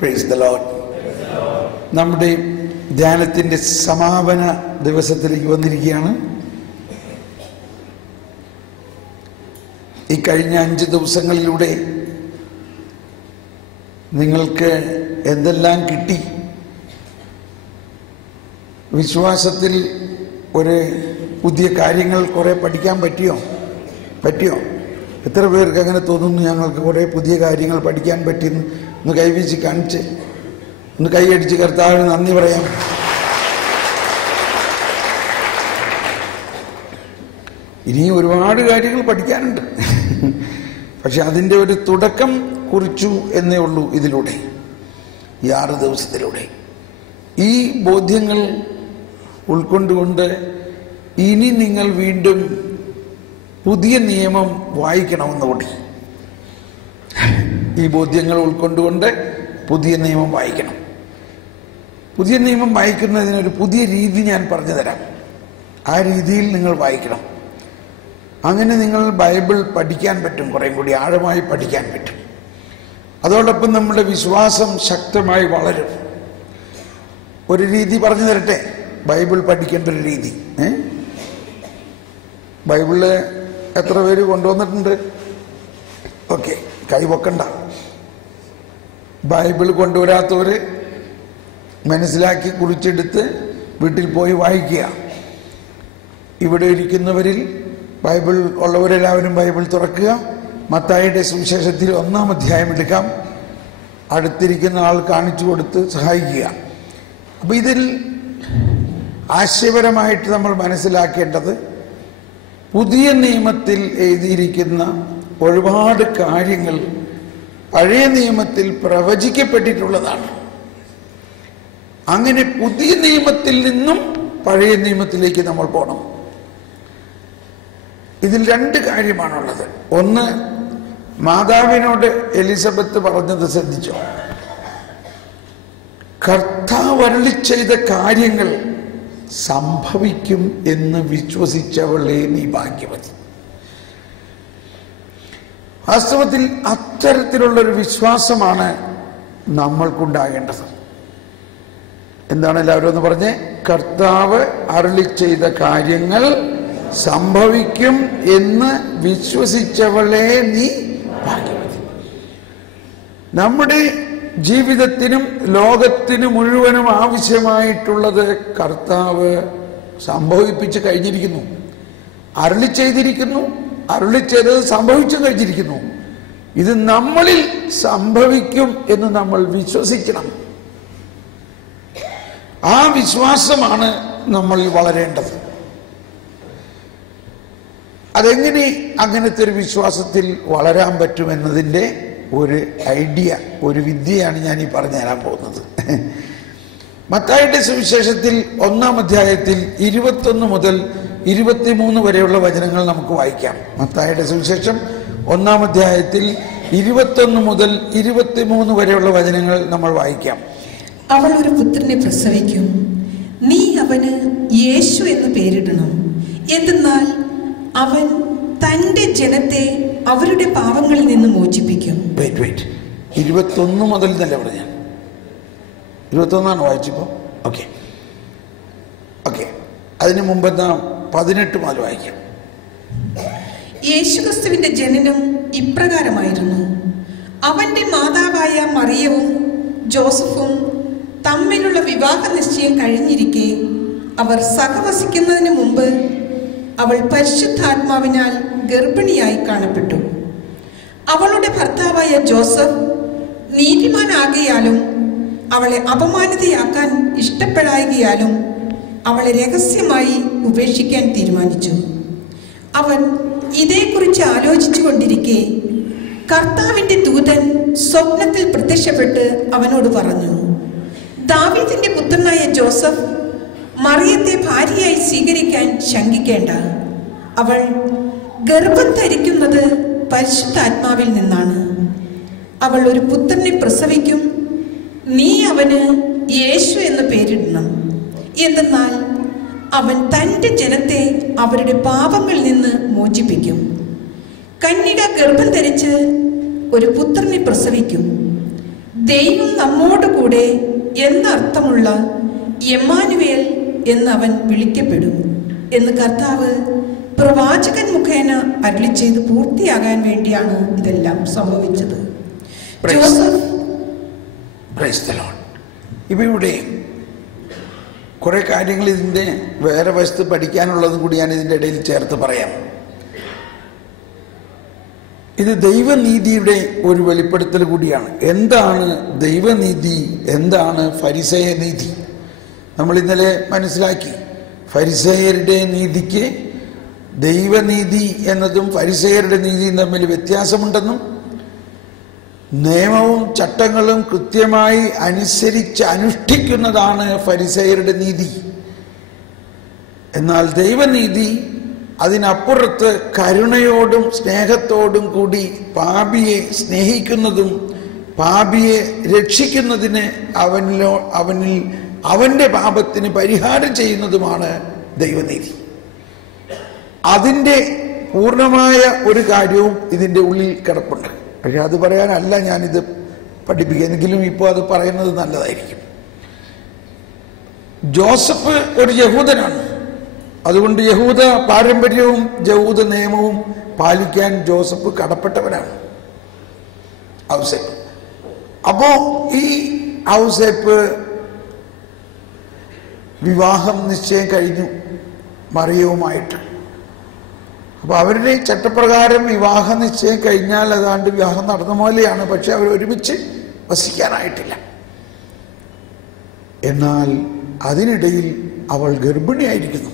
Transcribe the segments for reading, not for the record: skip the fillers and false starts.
Praise the Lord. നമ്മുടെ ധ്യാനത്തിൻ്റെ സമാപന ദിവസത്തിലേക്ക് വന്നിരിക്കുകയാണ്. ഈ കഴിഞ്ഞ 5 ദിവസങ്ങളിലൂടെ നിങ്ങൾക്ക് എന്തെല്ലാം കിട്ടി? വിശ്വാസത്തിൽ ഒരു പുതിയ കാര്യങ്ങൾ കുറേ പഠിക്കാൻ പറ്റിയോ? എത്ര പേർക്ക് അങ്ങനെ തോന്നുന്നു? ഞങ്ങൾക്ക് കുറേ പുതിയ കാര്യങ്ങൾ പഠിക്കാൻ പറ്റിയെന്ന് ഒന്ന് കൈവീശി കാണിച്ച്, ഒന്ന് കൈയടിച്ച് കർത്താവിന് നന്ദി പറയാം. ഇനിയും ഒരുപാട് കാര്യങ്ങൾ പഠിക്കാനുണ്ട്. പക്ഷെ അതിൻ്റെ ഒരു തുടക്കം കുറിച്ചു എന്നേ ഉള്ളൂ ഇതിലൂടെ, ഈ 6 ദിവസത്തിലൂടെ. ഈ ബോധ്യങ്ങൾ ഉൾക്കൊണ്ടുകൊണ്ട് ഇനി നിങ്ങൾ വീണ്ടും പുതിയ നിയമം വായിക്കണമെന്നുകൂടി. ഈ ബോധ്യങ്ങൾ ഉൾക്കൊണ്ടുകൊണ്ട് പുതിയ നിയമം വായിക്കണം. പുതിയ നിയമം വായിക്കുന്നതിനൊരു പുതിയ രീതി ഞാൻ പറഞ്ഞു തരാം. ആ രീതിയിൽ നിങ്ങൾ വായിക്കണം. അങ്ങനെ നിങ്ങൾ ബൈബിൾ പഠിക്കാൻ പറ്റും, കുറേ കൂടി ആഴമായി പഠിക്കാൻ പറ്റും. അതോടൊപ്പം നമ്മുടെ വിശ്വാസം ശക്തമായി വളരും. ഒരു രീതി പറഞ്ഞു തരട്ടെ, ബൈബിൾ പഠിക്കേണ്ട ഒരു രീതി. ബൈബിള് എത്ര പേര് കൊണ്ടുവന്നിട്ടുണ്ട്? ഓക്കെ, കൈ പൊക്കണ്ട. ബൈബിൾ കൊണ്ടുവരാത്തവര് മനസ്സിലാക്കി കുറിച്ചെടുത്ത് വീട്ടിൽ പോയി വായിക്കുക. ഇവിടെ ഇരിക്കുന്നവരിൽ ബൈബിൾ ഉള്ളവരെല്ലാവരും ബൈബിൾ തുറക്കുക. മത്തായിയുടെ സുവിശേഷത്തിൽ 1-ാം അധ്യായം എടുക്കാം. അടുത്തിരിക്കുന്ന ആൾ കാണിച്ചു കൊടുത്ത് സഹായിക്കുക. അപ്പം ഇതിൽ ആശയപരമായിട്ട് നമ്മൾ മനസ്സിലാക്കേണ്ടത്, പുതിയ നിയമത്തിൽ എഴുതിയിരിക്കുന്ന ഒരുപാട് കാര്യങ്ങൾ പഴയ നിയമത്തിൽ പ്രവചിക്കപ്പെട്ടിട്ടുള്ളതാണ്. അങ്ങനെ പുതിയ നിയമത്തിൽ നിന്നും പഴയ നിയമത്തിലേക്ക് നമ്മൾ പോകണം. ഇതിൽ 2 കാര്യമാണുള്ളത്. ഒന്ന്, മാതാവിനോട് എലിസബത്ത് പറഞ്ഞത് ശ്രദ്ധിച്ചോ? കർത്താവ് അരുളി ചെയ്ത കാര്യങ്ങൾ സംഭവിക്കും എന്ന് വിശ്വസിച്ചവളെ നീ ഭാഗ്യവതി. വാസ്തവത്തിൽ അത്തരത്തിലുള്ളൊരു വിശ്വാസമാണ് നമ്മൾക്കുണ്ടാകേണ്ടത്. എന്താണ് എല്ലാവരും ഒന്ന് പറഞ്ഞേ? കർത്താവ് അരുളി ചെയ്ത കാര്യങ്ങൾ സംഭവിക്കും എന്ന് വിശ്വസിച്ചവളെ നീ ഭാഗ്യവതി. നമ്മുടെ ജീവിതത്തിനും ലോകത്തിന് മുഴുവനും ആവശ്യമായിട്ടുള്ളത് കർത്താവ് സംഭവിപ്പിച്ച് കഴിഞ്ഞിരിക്കുന്നു, അരുളി ചെയ്തിരിക്കുന്നു. അരുളി ചെയ്തത് സംഭവിച്ചു കഴിഞ്ഞിരിക്കുന്നു. ഇത് നമ്മളിൽ സംഭവിക്കും എന്ന് നമ്മൾ വിശ്വസിക്കണം. ആ വിശ്വാസമാണ് നമ്മളിൽ വളരേണ്ടത്. അതെങ്ങനെ അങ്ങനത്തെ ഒരു വിശ്വാസത്തിൽ വളരാൻ പറ്റുമെന്നതിൻ്റെ ഒരു ഐഡിയ, ഒരു വിദ്യയാണ് ഞാൻ ഈ പറഞ്ഞു തരാൻ പോകുന്നത്. മത്തായിയുടെ സുവിശേഷത്തിൽ 1-ാം അധ്യായത്തിൽ 21 മുതൽ 23 വരെയുള്ള വചനങ്ങൾ നമുക്ക് വായിക്കാം. മത്തായിയുടെ സുവിശേഷം 1-ാം അധ്യായത്തിൽ 21 മുതൽ 23 വരെയുള്ള വചനങ്ങൾ നമ്മൾ വായിക്കാം. അവൾ ഒരു പുത്രനെ പ്രസവിക്കും, നീ അവന് യേശു എന്ന് പേരിടണം. എന്തെന്നാൽ അവൻ തന്റെ ജനത്തെ അവരുടെ പാപങ്ങളിൽ നിന്ന് മോചിപ്പിക്കും. 21 മുതൽ എന്നല്ലേ പറഞ്ഞ? 21 വായിച്ചപ്പോ ഓക്കെ. അതിനു മുമ്പ് 18 മുതൽ വായിക്കാം. യേശുക്രിസ്തുവിന്റെ ജനനം ഇപ്രകാരമായിരുന്നു. അവന്റെ മാതാവായ മറിയവും ജോസഫും തമ്മിലുള്ള വിവാഹ നിശ്ചയം കഴിഞ്ഞിരിക്കെ അവർ സഹവസിക്കുന്നതിന് മുമ്പ് അവൾ പരിശുദ്ധാത്മാവിനാൽ ഗർഭിണിയായി കാണപ്പെട്ടു. അവളുടെ ഭർത്താവായ ജോസഫ് നീതിമാനാകയാലും അവളെ അപമാനിതയാക്കാൻ ഇഷ്ടപ്പെടായകയാലും അവളെ രഹസ്യമായി ഉപേക്ഷിക്കാൻ തീരുമാനിച്ചു. അവൻ ഇതേക്കുറിച്ച് ആലോചിച്ചു കൊണ്ടിരിക്കെ കർത്താവിന്റെ ദൂതൻ സ്വപ്നത്തിൽ പ്രത്യക്ഷപ്പെട്ട് അവനോട് പറഞ്ഞു, ദാവീദിന്റെ പുത്രനായ ജോസഫ്, മറിയത്തെ ഭാര്യയായി സ്വീകരിക്കാൻ ശങ്കിക്കേണ്ട. അവൾ ഗർഭം ധരിക്കുന്നത് പരിശുദ്ധാത്മാവിൽ നിന്നാണ്. അവൾ ഒരു പുത്രനെ പ്രസവിക്കും, നീ അവന് യേശു എന്ന് പേരിടണം. എന്തെന്നാൽ അവൻ തൻ്റെ ജനത്തെ അവരുടെ പാപങ്ങളിൽ നിന്ന് മോചിപ്പിക്കും. കന്യക ഗർഭം ധരിച്ച് ഒരു പുത്രനെ പ്രസവിക്കും. ദൈവം നമ്മോടുകൂടെ എന്നർത്ഥമുള്ള എമ്മാനുവേൽ എന്നവൻ വിളിക്കപ്പെടും എന്ന് കർത്താവ് പ്രവാചകൻ മുഖേന അരുളിച്ചെയ്ത് പൂർത്തിയാകാൻ വേണ്ടിയാണ് ഇതെല്ലാം സംഭവിച്ചത്. ജോസഫ് ഇപ്പൊ ഇവിടെ കുറെ കാര്യങ്ങൾ ഇതിന്റെ വേറെ വശത്ത് പഠിക്കാനുള്ളതും കൂടി ഞാൻ ഇതിന്റെ ഇടയിൽ ചേർത്ത് പറയാം. ഇത് ദൈവനീതിയുടെ ഒരു വെളിപ്പെടുത്തൽ കൂടിയാണ്. എന്താണ് ദൈവനീതി, എന്താണ് ഫരിസേയ നീതി? നമ്മൾ ഇന്നലെ മനസ്സിലാക്കി, ഫരിസേയരുടെ നീതിക്ക് ദൈവനീതി എന്നതും ഫരിസേയരുടെ നീതിയും തമ്മിൽ വ്യത്യാസമുണ്ടെന്നും നിയമവും ചട്ടങ്ങളും കൃത്യമായി അനുസരിച്ച് അനുഷ്ഠിക്കുന്നതാണ് ഫരിസേയരുടെ നീതി. എന്നാൽ ദൈവനീതി അതിനപ്പുറത്ത് കരുണയോടും സ്നേഹത്തോടും കൂടി പാപിയെ സ്നേഹിക്കുന്നതും പാപിയെ രക്ഷിക്കുന്നതിന് അവന്റെ പാപത്തിന് പരിഹാരം ചെയ്യുന്നതുമാണ് ദൈവനീതി. അതിൻ്റെ പൂർണ്ണമായ ഒരു കാര്യവും ഇതിൻ്റെ ഉള്ളിൽ കിടപ്പുണ്ട്. പക്ഷെ അത് പറയാനല്ല ഞാനിത് പഠിപ്പിക്കുന്നെങ്കിലും ഇപ്പോൾ അത് പറയുന്നത് നല്ലതായിരിക്കും. ജോസഫ് ഒരു യഹൂദനാണ്. അതുകൊണ്ട് യഹൂദ പാരമ്പര്യവും യഹൂദ നിയമവും പാലിക്കാൻ ജോസഫ് കടപ്പെട്ടവനാണ്, ഔസേപ്പ്. അപ്പോ ഈ ഔസേപ്പ് വിവാഹം നിശ്ചയം കഴിഞ്ഞു മറിയവുമായിട്ട്. അപ്പൊ അവരുടെ ചട്ടപ്രകാരം വിവാഹ നിശ്ചയം കഴിഞ്ഞാൽ അതാണ്ട് വിവാഹം നടന്ന പോലെയാണ്. പക്ഷെ അവർ ഒരുമിച്ച് വസിക്കാനായിട്ടില്ല. എന്നാൽ അതിനിടയിൽ അവൾ ഗർഭിണിയായിരിക്കുന്നു.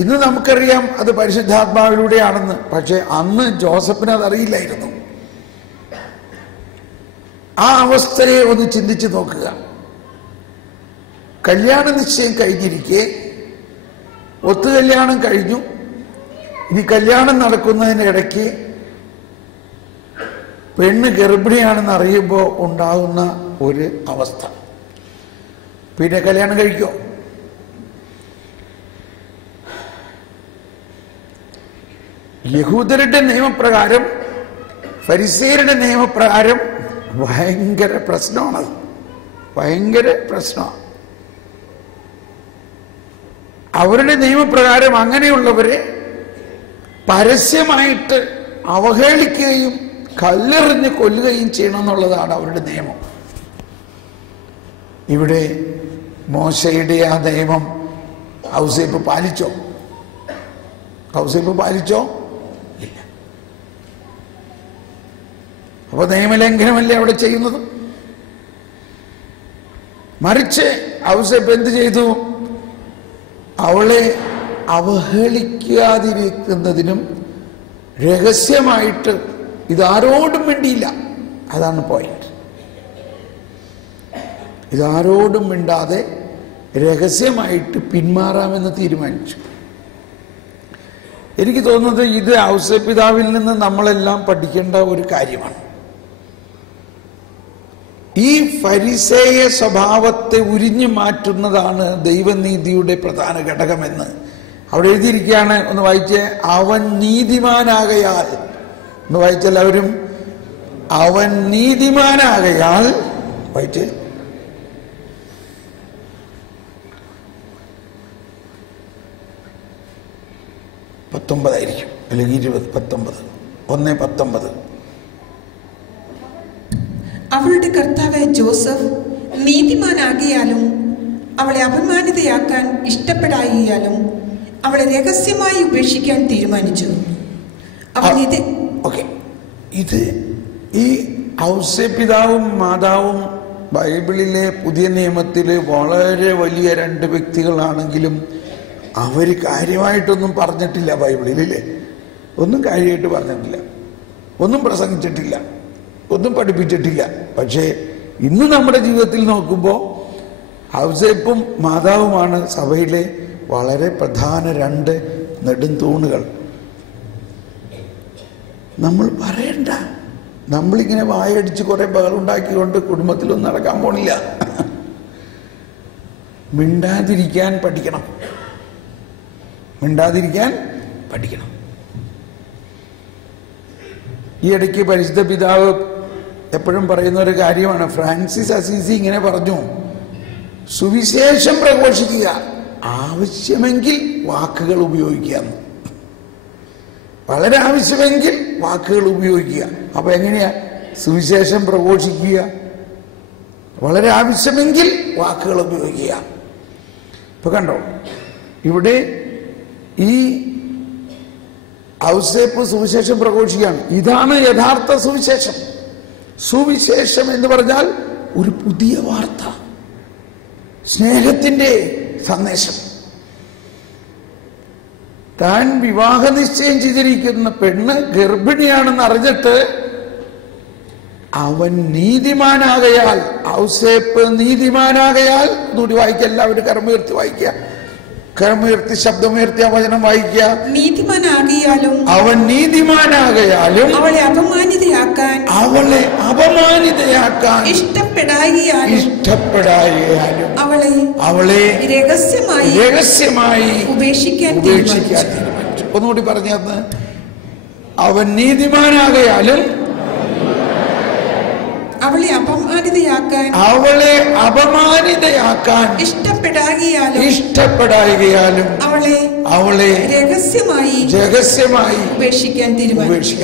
ഇന്ന് നമുക്കറിയാം അത് പരിശുദ്ധാത്മാവിലൂടെയാണെന്ന്. പക്ഷെ അന്ന് ജോസഫിന് അതറിയില്ലായിരുന്നു. ആ അവസ്ഥയെ ഒന്ന് ചിന്തിച്ചു നോക്കുക. കല്യാണ നിശ്ചയം കഴിഞ്ഞിരിക്കെ ഒത്തുകല്യാണം കഴിഞ്ഞു. ഇനി കല്യാണം നടക്കുന്നതിനിടയ്ക്ക് പെണ്ണ് ഗർഭിണിയാണെന്ന് അറിയുമ്പോൾ ഉണ്ടാകുന്ന ഒരു അവസ്ഥ. പിന്നെ കല്യാണം കഴിക്കോ? യഹൂദരുടെ നിയമപ്രകാരം, ഫരിസേയരുടെ നിയമപ്രകാരം ഭയങ്കര പ്രശ്നമാണത്. ഭയങ്കര പ്രശ്നമാണ്. അവരുടെ നിയമപ്രകാരം അങ്ങനെയുള്ളവരെ പരസ്യമായിട്ട് അവഹേളിക്കുകയും കല്ലെറിഞ്ഞ് കൊല്ലുകയും ചെയ്യണമെന്നുള്ളതാണ് അവരുടെ നിയമം. ഇവിടെ മോശയുടെ ആ നിയമം ഔസേപ്പ് പാലിച്ചോ? ഔസേപ്പ് പാലിച്ചോ? ഇല്ല. അപ്പൊ നിയമലംഘനമല്ലേ അവിടെ ചെയ്യുന്നത്? മറിച്ച് ഔസേപ്പ് എന്ത് ചെയ്തു? അവളെ അവഹേളിക്കാതിരിക്കുന്നതിനും രഹസ്യമായിട്ട് ഇതാരോടും മിണ്ടിയില്ല. അതാണ് പോയിന്റ്. ഇതാരോടും മിണ്ടാതെ രഹസ്യമായിട്ട് പിന്മാറാമെന്ന് തീരുമാനിച്ചു. എനിക്ക് തോന്നുന്നത് ഇത് ഔസേപ്പിതാവിൽ നിന്ന് നമ്മളെല്ലാം പഠിക്കേണ്ട ഒരു കാര്യമാണ്. ഈ ഫരിസേയ സ്വഭാവത്തെ ഉരിഞ്ഞു മാറ്റുന്നതാണ് ദൈവനീതിയുടെ പ്രധാന ഘടകമെന്ന് അവിടെ എഴുതിയിരിക്കുകയാണ്. ഒന്ന് വായിച്ചേ. അവൻ നീതിമാനാകയാൽ, ഒന്ന് വായിച്ചെല്ലാവരും. അവൻ നീതിമാനാകയാൽ, വായിച്ചേ. പത്തൊമ്പതായിരിക്കും, അല്ലെങ്കിൽ 19. 1:19. അവളുടെ കർത്താവായ ജോസഫ് നീതിമാനാകിയാലും അവളെ അപമാനിതയാക്കാൻ ഇഷ്ടപ്പെടായിയാലും അവളെ രഹസ്യമായി ഉപേക്ഷിക്കാൻ തീരുമാനിച്ചു. ഇത് ഈ ഔസേപ്പിതാവും മാതാവും ബൈബിളിലെ പുതിയ നിയമത്തില് വളരെ വലിയ രണ്ട് വ്യക്തികളാണെങ്കിലും അവര് കാര്യമായിട്ടൊന്നും പറഞ്ഞിട്ടില്ല. ബൈബിളിലല്ലേ ഒന്നും കാര്യമായിട്ട് പറഞ്ഞിട്ടില്ല, ഒന്നും പ്രസംഗിച്ചിട്ടില്ല, ഒന്നും പഠിപ്പിച്ചിട്ടില്ല. പക്ഷേ ഇന്ന് നമ്മുടെ ജീവിതത്തിൽ നോക്കുമ്പോൾ ഔസേപ്പും മാതാവുമാണ് സഭയിലെ വളരെ പ്രധാന രണ്ട് നെടുംതൂണുകൾ. നമ്മൾ പറയണ്ട, നമ്മളിങ്ങനെ വായടിച്ച് കുറെ ബഹളുണ്ടാക്കിക്കൊണ്ട് കുടുംബത്തിലൊന്നും നടക്കാൻ പോണില്ല. മിണ്ടാതിരിക്കാൻ പഠിക്കണം, മിണ്ടാതിരിക്കാൻ പഠിക്കണം. ഈ ഇടയ്ക്ക് പരിശുദ്ധ പിതാവ് എപ്പോഴും പറയുന്ന ഒരു കാര്യമാണ്. ഫ്രാൻസിസ് അസീസി ഇങ്ങനെ പറഞ്ഞു, സുവിശേഷം പ്രഘോഷിക്കുക, ആവശ്യമെങ്കിൽ വാക്കുകൾ ഉപയോഗിക്കുക. വളരെ ആവശ്യമെങ്കിൽ വാക്കുകൾ ഉപയോഗിക്കുക. അപ്പൊ എങ്ങനെയാ സുവിശേഷം പ്രഘോഷിക്കുക? വളരെ ആവശ്യമെങ്കിൽ വാക്കുകൾ ഉപയോഗിക്കുക. ഇപ്പൊ കണ്ടോ, ഇവിടെ ഈ ഔസേപ്പ് സുവിശേഷം പ്രഘോഷിക്കുകയാണ്. ഇതാണ് യഥാർത്ഥ സുവിശേഷം. സുവിശേഷം എന്ന് പറഞ്ഞാൽ ഒരു പുതിയ വാർത്ത, സ്നേഹത്തിന്റെ സന്ദേശം. താൻ വിവാഹ നിശ്ചയം ചെയ്തിരിക്കുന്ന പെണ്ണ് ഗർഭിണിയാണെന്ന് അറിഞ്ഞിട്ട് അവൻ നീതിമാനാകയാൽ, ഔസേപ്പ് നീതിമാനാകയാൽ, ഒന്നുകൂടി വായിക്കുക, എല്ലാവരും കരമുയർത്തി വായിക്കുക, കരമുയർത്തി ശബ്ദമുയർത്തി ആ വചനം വായിക്കുക. നീതിമാനാകിയാലും അവൻ നീതിമാനാകയാലും അവളെ അപമാനിതയാക്കാൻ ഇഷ്ടപ്പെടായാലും അവളെ രഹസ്യമായി ഉപേക്ഷിക്കാൻ തീരുമാനിച്ചു. ഒന്നുകൂടി പറഞ്ഞത്, അവൻ നീതിമാനാകയാലും അവളെ അപമാനിതയാക്കാൻ ഇഷ്ടപ്പെടായാലും അവളെ രഹസ്യമായി ഉപേക്ഷിക്കാൻ തീരുമാനിച്ചു.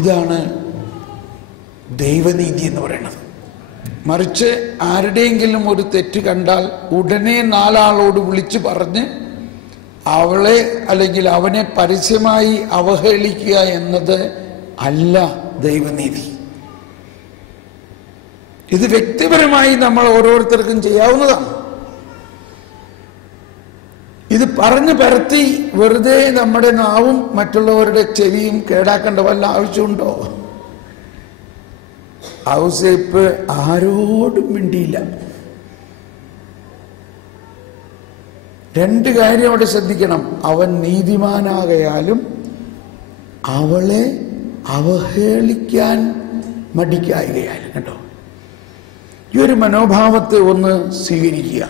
ഇതാണ് ദൈവനീതി എന്ന് പറയുന്നത്. മറിച്ച് ആരുടെയെങ്കിലും ഒരു തെറ്റ് കണ്ടാൽ ഉടനെ നാലാളോട് വിളിച്ചു പറഞ്ഞ് അവളെ അല്ലെങ്കിൽ അവനെ പരസ്യമായി അവഹേളിക്കുക എന്നത് അല്ല ദൈവനീതി. ഇത് വ്യക്തിപരമായി നമ്മൾ ഓരോരുത്തർക്കും ചെയ്യാവുന്നതാണ്. ഇത് പറഞ്ഞു പരത്തി വെറുതെ നമ്മുടെ നാവും മറ്റുള്ളവരുടെ ചെവിയും കേടാക്കേണ്ട വല്ല ആവശ്യമുണ്ടോ? ഔസേപ്പ് ആരോടും മിണ്ടിയില്ല. രണ്ട് കാര്യം അവിടെ ശ്രദ്ധിക്കണം. അവൻ നീതിമാനാകയാലും അവളെ അവഹേളിക്കാൻ മടിക്കായകയാലും. കേട്ടോ, ഈ ഒരു മനോഭാവത്തെ ഒന്ന് സ്വീകരിക്കുക.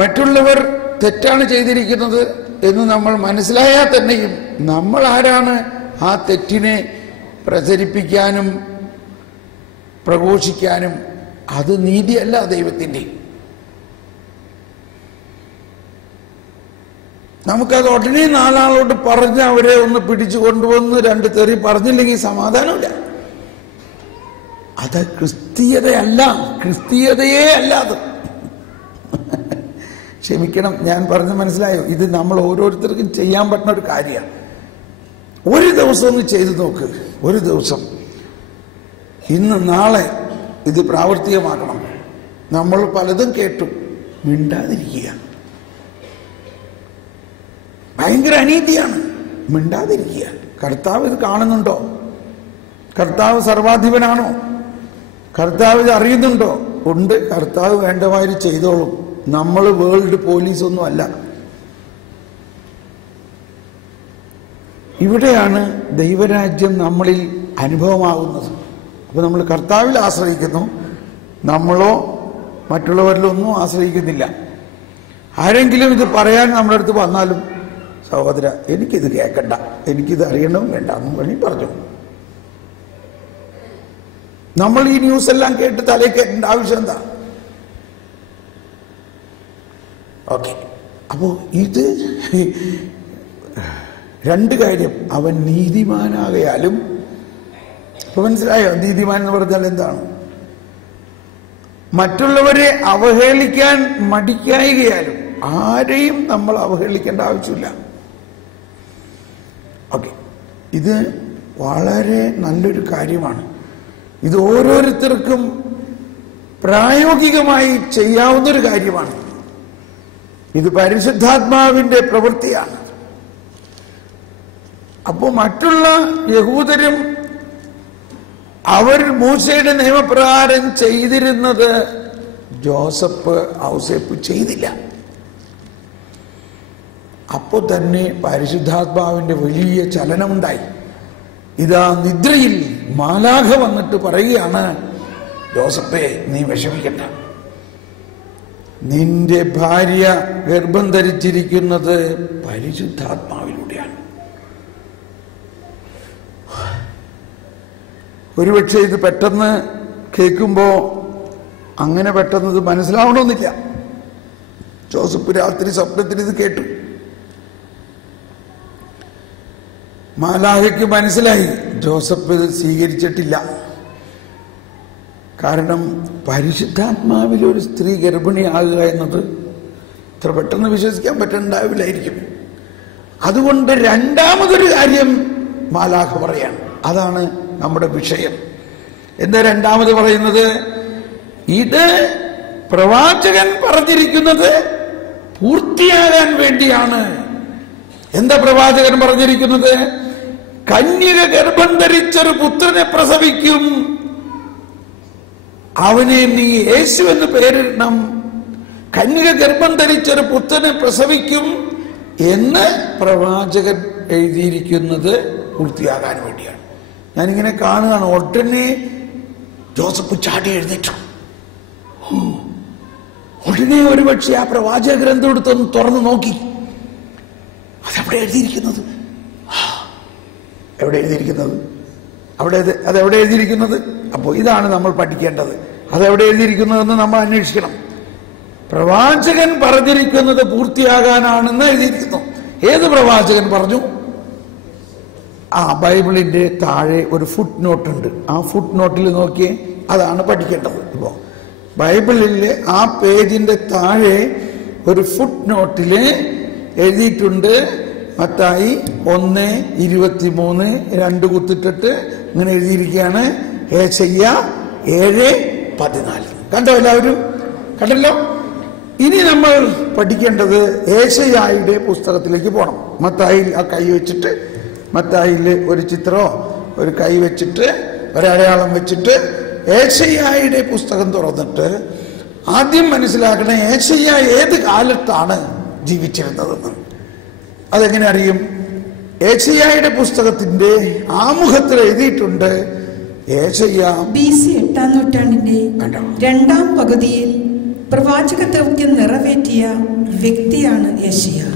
മറ്റുള്ളവർ തെറ്റാണ് ചെയ്തിരിക്കുന്നത് എന്ന് നമ്മൾ മനസ്സിലായാൽ തന്നെയും നമ്മൾ ആരാണ് ആ തെറ്റിനെ പ്രചരിപ്പിക്കാനും പ്രഘോഷിക്കാനും? അത് നീതിയല്ല ദൈവത്തിൻ്റെ. നമുക്കത് ഉടനെ നാലാളോട് പറഞ്ഞ് അവരെ ഒന്ന് പിടിച്ചു കൊണ്ടുവന്ന് രണ്ട് തെറി പറഞ്ഞില്ലെങ്കിൽ സമാധാനമില്ല. അത് ക്രിസ്തീയതയല്ല, ക്രിസ്തീയതയേ അല്ലാതെ. ക്ഷമിക്കണം, ഞാൻ പറഞ്ഞ് മനസ്സിലായോ? ഇത് നമ്മൾ ഓരോരുത്തർക്കും ചെയ്യാൻ പറ്റുന്ന ഒരു കാര്യമാണ്. ഒരു ദിവസം ഒന്ന് ചെയ്തു നോക്ക്. ഒരു ദിവസം, ഇന്ന് നാളെ ഇത് പ്രാവർത്തികമാക്കണം. നമ്മൾ പലതും കേട്ടു, മിണ്ടാതിരിക്കുക. ഭയങ്കര അനീതിയാണ്, മിണ്ടാതിരിക്കുക. കർത്താവ് ഇത് കാണുന്നുണ്ടോ? കർത്താവ് സർവാധിപനാണോ? കർത്താവ് ഇത് അറിയുന്നുണ്ടോ? ഉണ്ട്. കർത്താവ് വേണ്ടമാതിരി ചെയ്തോളും. നമ്മൾ വേൾഡ് പോലീസൊന്നും അല്ല. ഇവിടെയാണ് ദൈവരാജ്യം നമ്മളിൽ അനുഭവമാകുന്നത്. അപ്പൊ നമ്മൾ കർത്താവിൽ ആശ്രയിക്കുന്നു, നമ്മളോ മറ്റുള്ളവരിലോ ഒന്നും ആശ്രയിക്കുന്നില്ല. ആരെങ്കിലും ഇത് പറയാൻ നമ്മുടെ അടുത്ത് വന്നാലും, സഹോദര എനിക്കിത് കേൾക്കണ്ട, എനിക്കിത് അറിയണവും വേണ്ട എന്ന് പറഞ്ഞ് പറഞ്ഞു. നമ്മൾ ഈ ന്യൂസ് എല്ലാം കേട്ട് തലയിൽ കേട്ടേണ്ട ആവശ്യം എന്താ? ഓക്കെ, അപ്പോ ഇത് രണ്ട് കാര്യം. അവൻ നീതിമാനാകയാലും, ഇപ്പൊ മനസ്സിലായോ നീതിമാൻ എന്ന് പറഞ്ഞാൽ എന്താണ്? മറ്റുള്ളവരെ അവഹേളിക്കാൻ മടിക്കായികയാലും. ആരെയും നമ്മൾ അവഹേളിക്കേണ്ട ആവശ്യമില്ല. ഓക്കെ, ഇത് വളരെ നല്ലൊരു കാര്യമാണ്. ഇത് ഓരോരുത്തർക്കും പ്രായോഗികമായി ചെയ്യാവുന്നൊരു കാര്യമാണ്. ഇത് പരിശുദ്ധാത്മാവിന്റെ പ്രവൃത്തിയാണ്. അപ്പോൾ മറ്റുള്ള യഹൂദരും അവർ മൂശയുടെ നിയമപ്രകാരം ചെയ്തിരുന്നത് ഔസേപ്പ് ചെയ്തില്ല. അപ്പോൾ തന്നെ പരിശുദ്ധാത്മാവിന്റെ വലിയ ചലനമുണ്ടായി. ഇതാ നിദ്രയിൽ മാലാഖ വന്നിട്ട് പറയുകയാണ്, ജോസഫേ നീ വിഷമിക്കണ്ട, നിന്റെ ഭാര്യ ഗർഭം ധരിച്ചിരിക്കുന്നത് പരിശുദ്ധാത്മാവിലൂടെയാണ്. ഒരുപക്ഷെ ഇത് പെട്ടെന്ന് കേൾക്കുമ്പോൾ അങ്ങനെ പെട്ടെന്ന് ഇത് മനസ്സിലാവണമെന്നില്ല. ജോസഫ് രാത്രി സ്വപ്നത്തിൽ ഇത് കേട്ടു. മാലാഖയ്ക്ക് മനസ്സിലായി ജോസഫ് ഇത് സ്വീകരിച്ചിട്ടില്ല. കാരണം പരിശുദ്ധാത്മാവിൽ ഒരു സ്ത്രീ ഗർഭിണിയാകുക എന്നത് ഇത്ര പെട്ടെന്ന് വിശ്വസിക്കാൻ പറ്റുന്നുണ്ടാവില്ലായിരിക്കും. അതുകൊണ്ട് രണ്ടാമതൊരു കാര്യം മാലാഖ പറയാണ്. അതാണ് നമ്മുടെ വിഷയം. എന്താ രണ്ടാമത് പറയുന്നത്? ഇത് പ്രവാചകൻ പറഞ്ഞിരിക്കുന്നത് പൂർത്തിയാകാൻ വേണ്ടിയാണ്. എന്താ പ്രവാചകൻ പറഞ്ഞിരിക്കുന്നത്? കന്യക ഗർഭം ധരിച്ചൊരു പുത്രനെ പ്രസവിക്കും, അവനെ നീ യേശു എന്ന് പേരിടണം. കന്യക ഗർഭം ധരിച്ചൊരു പുത്രനെ പ്രസവിക്കും എന്ന് പ്രവാചകൻ എഴുതിയിരിക്കുന്നത് പൂർത്തിയാകാൻ വേണ്ടിയാണ്. ഞാനിങ്ങനെ കാണുകയാണ്. ഉടനെ ജോസഫ് ചാടി എഴുന്നേറ്റു. ഉടനെ ഒരുപക്ഷെ ആ പ്രവാചക ഗ്രന്ഥം എടുത്തൊന്ന് തുറന്നു നോക്കി. അതെവിടെ എഴുതിയിരിക്കുന്നത്? എവിടെ എഴുതിയിരിക്കുന്നത്? അതെവിടെ എഴുതിയിരിക്കുന്നത്? അപ്പോൾ ഇതാണ് നമ്മൾ പഠിക്കേണ്ടത്. അതെവിടെ എഴുതിയിരിക്കുന്നതെന്ന് നമ്മൾ അന്വേഷിക്കണം. പ്രവാചകൻ പറഞ്ഞിരിക്കുന്നത് പൂർത്തിയാകാനാണെന്ന് എഴുതിയിരിക്കുന്നു. ഏത് പ്രവാചകൻ പറഞ്ഞു? ബൈബിളിന്റെ താഴെ ഒരു ഫുട് നോട്ട് ഉണ്ട്. ആ ഫുട് നോട്ടിൽ നോക്കിയേ, അതാണ് പഠിക്കേണ്ടത്. ഇപ്പോൾ ബൈബിളിലെ ആ പേജിന്റെ താഴെ ഒരു ഫുട് നോട്ടില് എഴുതിയിട്ടുണ്ട്. മത്തായി 1:23 2 കുത്തിട്ടിട്ട് ഇങ്ങനെ എഴുതിയിരിക്കുകയാണ്. യേശയ്യാ 7:14. കണ്ടോ? എല്ലാവരും കണ്ടല്ലോ. ഇനി നമ്മൾ പഠിക്കേണ്ടത് യേശയ്യായുടെ പുസ്തകത്തിലേക്ക് പോകണം. മത്തായിൽ ആ കൈ വെച്ചിട്ട്, മത്തായിൽ ഒരു ചിത്രമോ ഒരു കൈ വെച്ചിട്ട് ഒരടയാളം വെച്ചിട്ട് യേശയ്യായുടെ പുസ്തകം തുറന്നിട്ട് ആദ്യം മനസ്സിലാക്കണേ യേശയ്യാ ഏത് കാലത്താണ് ജീവിച്ചിരുന്നതെന്ന്. അതെങ്ങനെ അറിയും? യേശയ്യായുടെ പുസ്തകത്തിന്റെ ആമുഖത്തിൽ എഴുതിയിട്ടുണ്ട്, യേശയ്യാ BC 8-ാം നൂറ്റാണ്ടിന്റെ 2-ാം പകുതിയിൽ പ്രവാചക ദൗത്യം നിറവേറ്റിയ വ്യക്തിയാണ് യേശയ്യാ.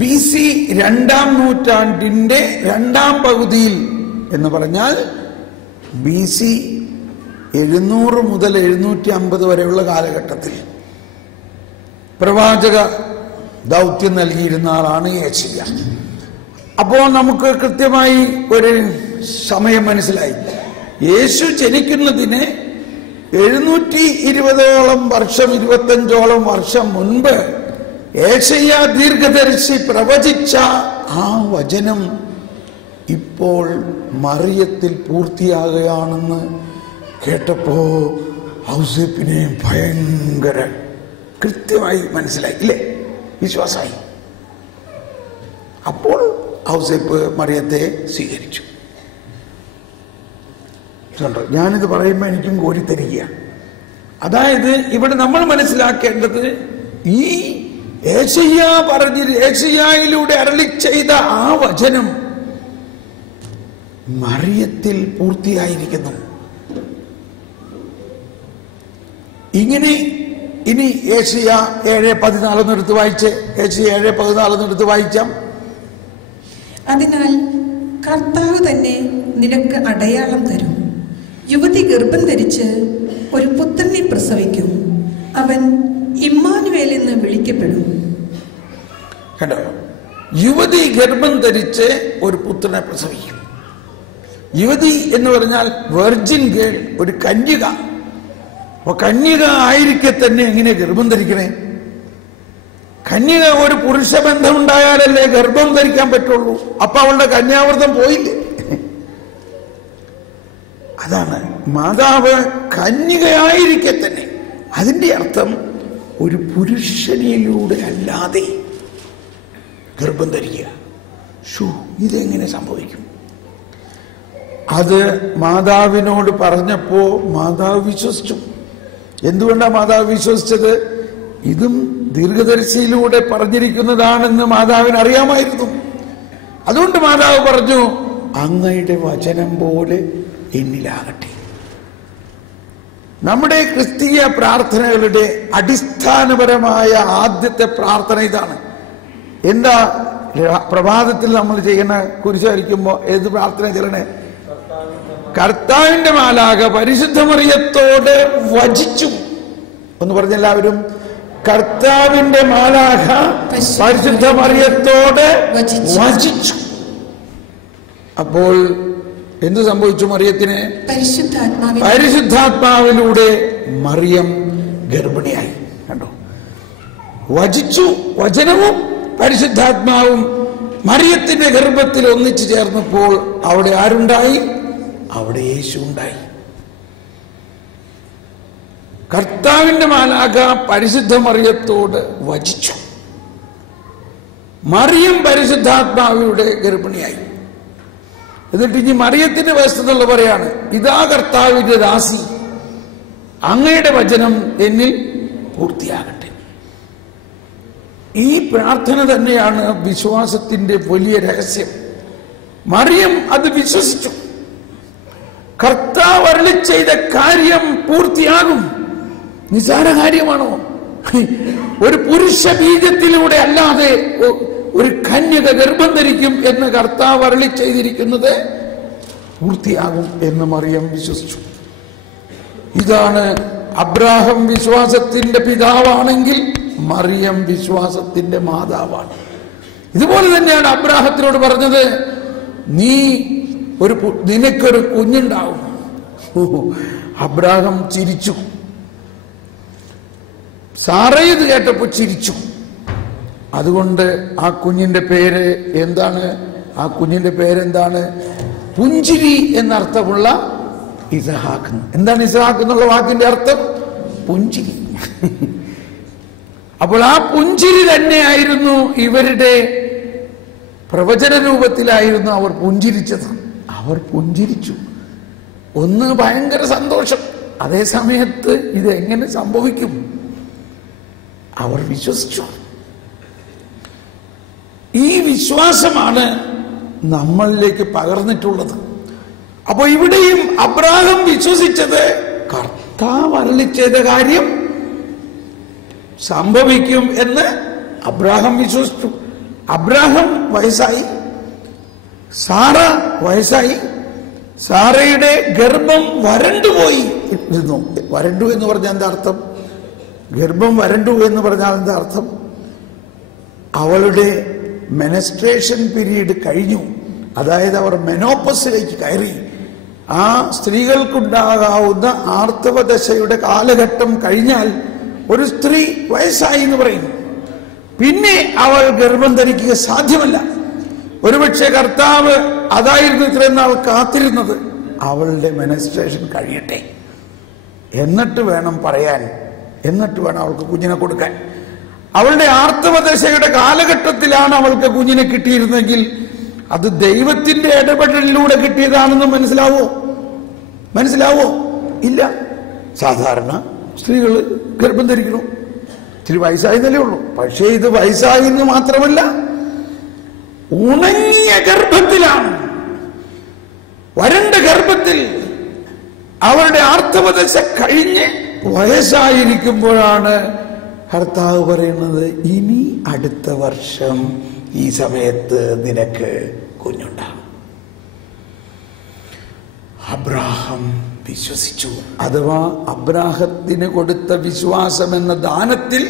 BC 2-ാം നൂറ്റാണ്ടിന്റെ 2-ാം പകുതിയിൽ എന്ന് പറഞ്ഞാൽ BC 700 മുതൽ 750 വരെയുള്ള കാലഘട്ടത്തിൽ പ്രവാചക ദൗത്യം നൽകിയിരുന്ന ആളാണ് യേശയ്യാ. അപ്പോൾ നമുക്ക് കൃത്യമായി ഒരു സമയം മനസ്സിലായി. യേശു ജനിക്കുന്നതിന് 720ഓളം വർഷം, 25ഓളം വർഷം മുൻപ് യേശയ്യാ ദീർഘദർശി പ്രവചിച്ച ആ വചനം ഇപ്പോൾ മറിയത്തിൽ പൂർത്തിയാകുകയാണെന്ന് കേട്ടപ്പോ ഔസേപ്പിനെ ഭയങ്കര കൃത്യമായി മനസ്സിലായി, ഇല്ലേ? വിശ്വാസമായി. അപ്പോൾ ഔസേപ്പ് മറിയത്തെ സ്വീകരിച്ചു. ഇതുണ്ടോ? ഞാനിത് പറയുമ്പോൾ എനിക്കും കോരിത്തരിക. അതായത് ഇവിടെ നമ്മൾ മനസ്സിലാക്കേണ്ടത് ഈ യേശയ്യായിലൂടെ അരുളി ചെയ്ത ആ വചനം മറിയത്തിൽ പൂർത്തിയായിരിക്കുന്നു. ഇനി യേശയ്യാ 7:14 എടുത്ത് വായിച്ച്, യേശയ്യാ 7:14 എടുത്ത് വായിക്കാം. അതിനാൽ കർത്താവ് തന്നെ നിനക്ക് അടയാളം തരും, യുവതി ഗർഭം ധരിച്ച് ഒരു പുത്രനെ പ്രസവിക്കും, അവൻ ഇമ്മാനുവേൽ എന്ന് വിളിക്കപ്പെടും. കണ്ടോ? യുവതി ഗർഭം ധരിച്ച് ഒരു പുത്രനെ പ്രസവിക്കും. യുവതി എന്ന് പറഞ്ഞാൽ വെർജിൻ ഗേൾ, ഒരു കന്യക. അപ്പൊ കന്യക ആയിരിക്കെ തന്നെ എങ്ങനെ ഗർഭം ധരിക്കണേ? കന്യക ഒരു പുരുഷ ബന്ധമുണ്ടായാലല്ലേ ഗർഭം ധരിക്കാൻ പറ്റുള്ളൂ. അപ്പൊ അവളുടെ കന്യാവ്രതം പോയില്ലേ? അതാണ് മാതാവ് കന്യകയായിരിക്കെ തന്നെ. അതിന്റെ അർത്ഥം ഒരു പുരുഷനിലൂടെ അല്ലാതെ ഗർഭം ധരിക്കുക. ഇതെങ്ങനെ സംഭവിക്കും? അത് മാതാവിനോട് പറഞ്ഞപ്പോ മാതാവ് വിശ്വസിച്ചു. എന്തുകൊണ്ടാണ് മാതാവ് വിശ്വസിച്ചത്? ഇതും ദീർഘദർശിയിലൂടെ പറഞ്ഞിരിക്കുന്നതാണെന്ന് മാതാവിന് അറിയാമായിരുന്നു. അതുകൊണ്ട് മാതാവ് പറഞ്ഞു, അങ്ങയുടെ വചനം പോലെ എന്നിലാകട്ടെ. നമ്മുടെ ക്രിസ്തീയ പ്രാർത്ഥനകളുടെ അടിസ്ഥാനപരമായ ആദ്യത്തെ പ്രാർത്ഥന ഇതാണ്. എന്താ പ്രഭാതത്തിൽ നമ്മൾ ചെയ്യുന്ന കുരിശ് വരയ്ക്കുമ്പോൾ ഏത് പ്രാർത്ഥന ചെല്ലണേ? കർത്താവിന്റെ മാലാഖ പരിശുദ്ധ മറിയത്തോട് വചിച്ചു. ഒന്ന് പറഞ്ഞെല്ലാവരും, കർത്താവിന്റെ മാലാഖ പരിശുദ്ധ മറിയത്തോട് വചിച്ചു. അപ്പോൾ എന്ത് സംഭവിച്ചു? മറിയത്തിന് പരിശുദ്ധാത്മാവിലൂടെ മറിയം ഗർഭിണിയായി. കണ്ടോ, വചിച്ചു. വചനവും പരിശുദ്ധാത്മാവും മറിയത്തിന്റെ ഗർഭത്തിൽ ഒന്നിച്ചു ചേർന്നപ്പോൾ അവിടെ ആരുണ്ടായി? അവിടെ യേശു ഉണ്ടായി. കർത്താവിന്റെ മാലാഖ പരിശുദ്ധ മറിയത്തോട് വചിച്ചു. മറിയം പരിശുദ്ധാത്മാവിയുടെ ഗർഭിണിയായി. എന്നിട്ട് ഇനി മറിയത്തിന്റെ വസ്തുതകൾ പറയാണ്, ഇതാ കർത്താവിന്റെ ദാസി, അങ്ങയുടെ വചനം എന്നിൽ പൂർത്തിയാകട്ടെ. ഈ പ്രാർത്ഥന തന്നെയാണ് വിശ്വാസത്തിന്റെ വലിയ രഹസ്യം. മറിയം അത് വിശ്വസിച്ചു. കർത്താവ് അരുളി ചെയ്ത കാര്യം പൂർത്തിയാകും. നിസ്സാര കാര്യമാണോ? ഒരു പുരുഷ ബീജത്തിലൂടെ അല്ലാതെ ഒരു കന്യക ഗർഭം ധരിക്കും എന്ന് കർത്താവ് അരുളി ചെയ്തിരിക്കുന്നത് പൂർത്തിയാകും എന്ന് മറിയം വിശ്വസിച്ചു. ഇതാണ് അബ്രാഹാം വിശ്വാസത്തിന്റെ പിതാവാണെങ്കിൽ മറിയം വിശ്വാസത്തിന്റെ മാതാവാണ്. ഇതുപോലെ തന്നെയാണ് അബ്രാഹത്തിനോട് പറഞ്ഞത്, നിനക്കൊരു കുഞ്ഞുണ്ടാവും. അബ്രാഹാം ചിരിച്ചു. സാറ ഇത് കേട്ടപ്പോൾ ചിരിച്ചു. അതുകൊണ്ട് ആ കുഞ്ഞിന്റെ പേര് എന്താണ്? ആ കുഞ്ഞിന്റെ പേരെന്താണ്? പുഞ്ചിരി എന്നർത്ഥമുള്ള ഇസഹാക്ക്. എന്താണ് ഇസഹാക്ക് എന്നുള്ള വാക്കിന്റെ അർത്ഥം? പുഞ്ചിരി. അപ്പോൾ ആ പുഞ്ചിരി തന്നെയായിരുന്നു ഇവരുടെ പ്രവചന രൂപത്തിലായിരുന്നു അവർ പുഞ്ചിരിച്ചത്. അവർ പുഞ്ചിരിച്ചു. ഒന്ന് ഭയങ്കര സന്തോഷം, അതേ സമയത്ത് ഇത് എങ്ങനെ സംഭവിക്കും? അവർ വിശ്വസിച്ചു. ഈ വിശ്വാസമാണ് നമ്മളിലേക്ക് പകർന്നിട്ടുള്ളത്. അപ്പൊ ഇവിടെയും അബ്രാഹാം വിശ്വസിച്ചത് കർത്താവ് അരുളി ചെയ്ത കാര്യം സംഭവിക്കും എന്ന് അബ്രാഹാം വിശ്വസിച്ചു. അബ്രാഹാം വയസ്സായി, സാറ വയസ്സായി. സാറയുടെ ഗർഭം വരണ്ടുപോയി. വരണ്ടു എന്ന് പറഞ്ഞാൽ എന്താ അർത്ഥം? ഗർഭം വരണ്ടു എന്ന് പറഞ്ഞാൽ എന്താ അർത്ഥം? അവളുടെ മെനസ്ട്രേഷൻ പീരീഡ് കഴിഞ്ഞു. അതായത് അവർ മെനോപ്പസിലേക്ക് കയറി. ആ സ്ത്രീകൾക്കുണ്ടാകാവുന്ന ആർത്തവ ദശയുടെ കാലഘട്ടം കഴിഞ്ഞാൽ ഒരു സ്ത്രീ വയസ്സായി എന്ന് പറയും. പിന്നെ അവൾ ഗർഭം ധരിക്കുക സാധ്യമല്ല. ഒരുപക്ഷെ കർത്താവ് അതായിരുന്നു ഇത്രയും നാൾ കാത്തിരുന്നത്. അവളുടെ മെനസ്ട്രേഷൻ കഴിയട്ടെ, എന്നിട്ട് വേണം പറയാൻ, എന്നിട്ട് വേണം അവൾക്ക് കുഞ്ഞിനെ കൊടുക്കാൻ. അവളുടെ ആർത്തവദശയുടെ കാലഘട്ടത്തിലാണ് അവൾക്ക് കുഞ്ഞിനെ കിട്ടിയിരുന്നെങ്കിൽ അത് ദൈവത്തിന്റെ ഇടപെടലിലൂടെ കിട്ടിയതാണെന്ന് മനസ്സിലാവോ? ഇല്ല. സാധാരണ സ്ത്രീകൾ ഗർഭം ധരിക്കണു, ഇത്തിരി വയസ്സായെന്നല്ലേ ഉള്ളൂ. പക്ഷേ ഇത് വയസ്സായി എന്ന് മാത്രമല്ല, ഉണങ്ങിയ ഗർഭത്തിലാണ്, വരണ്ട ഗർഭത്തിൽ. അവരുടെ ആർത്തവദശ കഴിഞ്ഞ് വയസ്സായിരിക്കുമ്പോഴാണ് കർത്താവ് പറയുന്നത്, ഇനി അടുത്ത വർഷം ഈ സമയത്ത് നിനക്ക് കുഞ്ഞുണ്ടാകും. അബ്രാഹാം വിശ്വസിച്ചു. അഥവാ അബ്രാഹത്തിന് കൊടുത്ത വിശ്വാസം എന്ന ദാനത്തിൽ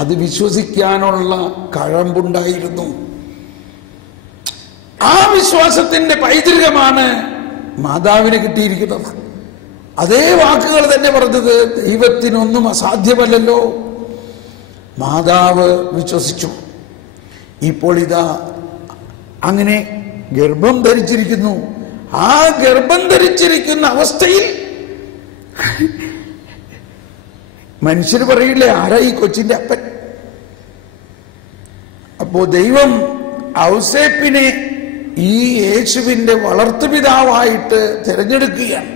അത് വിശ്വസിക്കാനുള്ള കഴമ്പുണ്ടായിരുന്നു. ആ വിശ്വാസത്തിന്റെ പൈതൃകമാണ് മാതാവിന് കിട്ടിയിരിക്കുന്നത്. അതേ വാക്കുകൾ തന്നെ പറഞ്ഞത്, ദൈവത്തിനൊന്നും അസാധ്യമല്ലല്ലോ. മാതാവ് വിശ്വസിച്ചു. ഇപ്പോൾ ഇതാ അങ്ങനെ ഗർഭം ധരിച്ചിരിക്കുന്നു. ആ ഗർഭം ധരിച്ചിരിക്കുന്ന അവസ്ഥയിൽ മനുഷ്യർ പറയില്ലേ, ആരാ ഈ കൊച്ചിന്റെ അപ്പൻ? അപ്പോ ദൈവം ഔസേപ്പിനെ ഈ യേശുവിന്റെ വളർത്തുപിതാവായിട്ട് തിരഞ്ഞെടുക്കുകയാണ്.